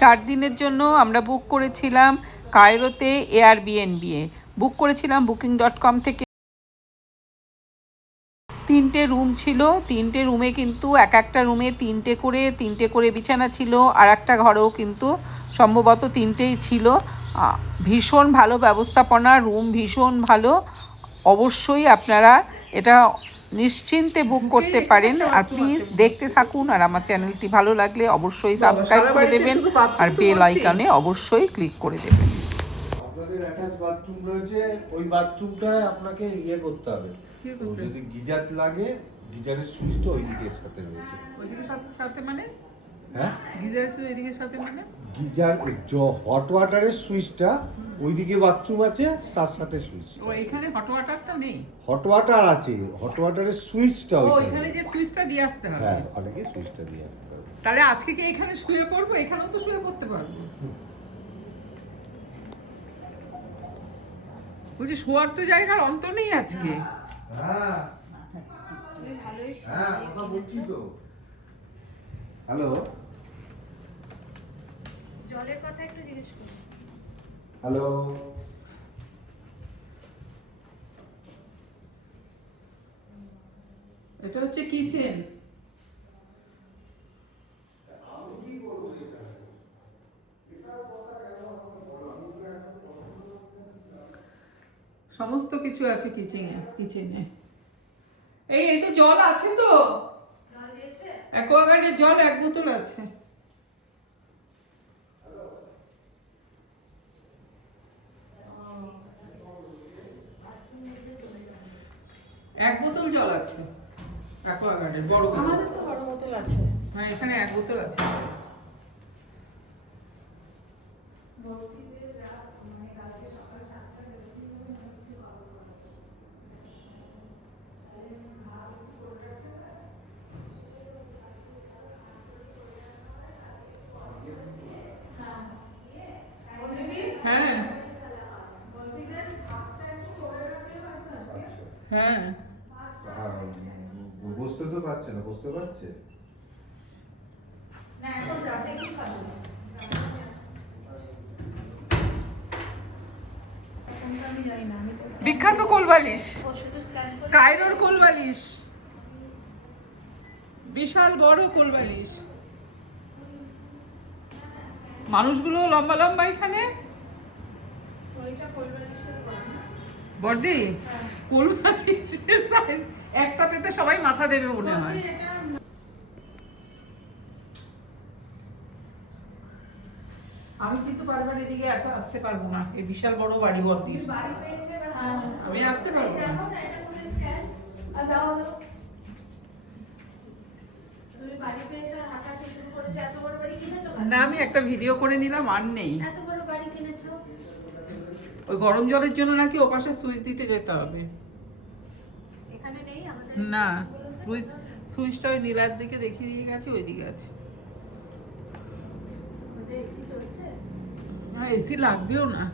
4 দিনের জন্য আমরা বুক করেছিলাম কায়রোতে এয়ারবিএনবি বুক করেছিলাম booking.com থেকে। 3টে রুম ছিল, 3টে রুমে কিন্তু একটা রুমে 3টে করে বিছানা ছিল, আর একটা ঘরেও কিন্তু সম্ভবত 3টেই ছিল। ভীষণ ভালো ব্যবস্থাপনা, রুম ভীষণ ভালো। অবশ্যই আপনারা এটা নিশ্চিন্তে বুক করতে পারেন। আর প্লিজ দেখতে থাকুন, আর আমার চ্যানেলটি ভালো লাগলে অবশ্যই সাবস্ক্রাইব করে দেবেন, আর বেল আইকনে অবশ্যই ক্লিক করে দেবেন। আপনাদের অ্যাটাচ বাথরুম রয়েছে, ওই বাথরুমটায় আপনাকে করতে হবে। যদি গিজার লাগে, গিজারের সুইচটা ওই দিকের সাথে রয়েছে। ওইদিকে সাথে মানে? হ্যাঁ, গিজারের সুইচ এদিকে সাথে মানে? গিজার হট ওয়াটারের সুইচটা ওইদিকে বাথরুম আছে, তার সাথে সুইচ। ও এখানে হট ওয়াটারটা নেই? হট ওয়াটার আছে, হট ওয়াটারের সুইচটা ওইখানে যে সুইচটা দিয়ে আসতে হবে। হ্যাঁ, অনেকে সুইচটা দিয়ে আসতে হবে। তাহলে আজকে কি এখানে শুয়ে পড়বো? এখানেও তো শুয়ে পড়তে পারবো। বুঝি শোয়ার তো জায়গার অন্ত নেই আজকে। হ্যাঁ হ্যাঁ, কথা বলছি তো। হ্যালো, জলের কথা একটু জিজ্ঞেস করুন। হ্যালো, এটা হচ্ছে কিচেন। সমস্ত কিছু আছে কিচেনে। এই তো জল আছে তো, অ্যাকোয়াগার্ডের জল 1 বোতল আছে। এক বোতল জল আছে অ্যাকোয়াগার্ডের, বড় বোতল। আমাদের তো বড় বোতল আছে। হ্যাঁ, এখানে 1 বোতল আছে। হ্যাঁ হ্যাঁ, বুঝতে তো পারছে না, বুঝতে পারছে। না এখন রাতে কি খাবো? এখন তো আমি জানি না, আমি তো বিখ্যাত কোলবালিশ, শুধু স্নান করে কায়রোর কোলবালিশ, বিশাল বড় কোলবালিশ। মানুষগুলো লম্বা লম্বা এখানে। ওইটা কোলবালিশের পর না? বর্দি, কোলবালিশের সাইজ একটা পেতে সবাই মাথা দেবে মনে হয়। এটা আমি কিন্তু বারবার এদিকে এত আসতে পারবো না, এই বিশাল বড় বাড়ি বর্দি। বাড়ি পেয়েছে এবার। আমি আসতে পারবো না। দেখো না, এটা কোনো স্ক্যান আর যাও দাও। তুমি বাড়ি পেয়েছো, হাঁটাতে শুরু করেছে, এত বড় বাড়ি কিনেছো কেন? না, আমি একটা ভিডিও করে নিলাম, আর নেই। এত বড় বাড়ি কিনেছো? ওই গরম জলের জন্য নাকি ওপাশে সুইচ দিতে যেতে হবে। এখানে নেই আমাদের? না, সুইচটা ওই নীলার দিকে দেখিয়ে দিয়ে গেছে, ওই দিকে আছে। এসি চলছে? এসি লাগবেও না।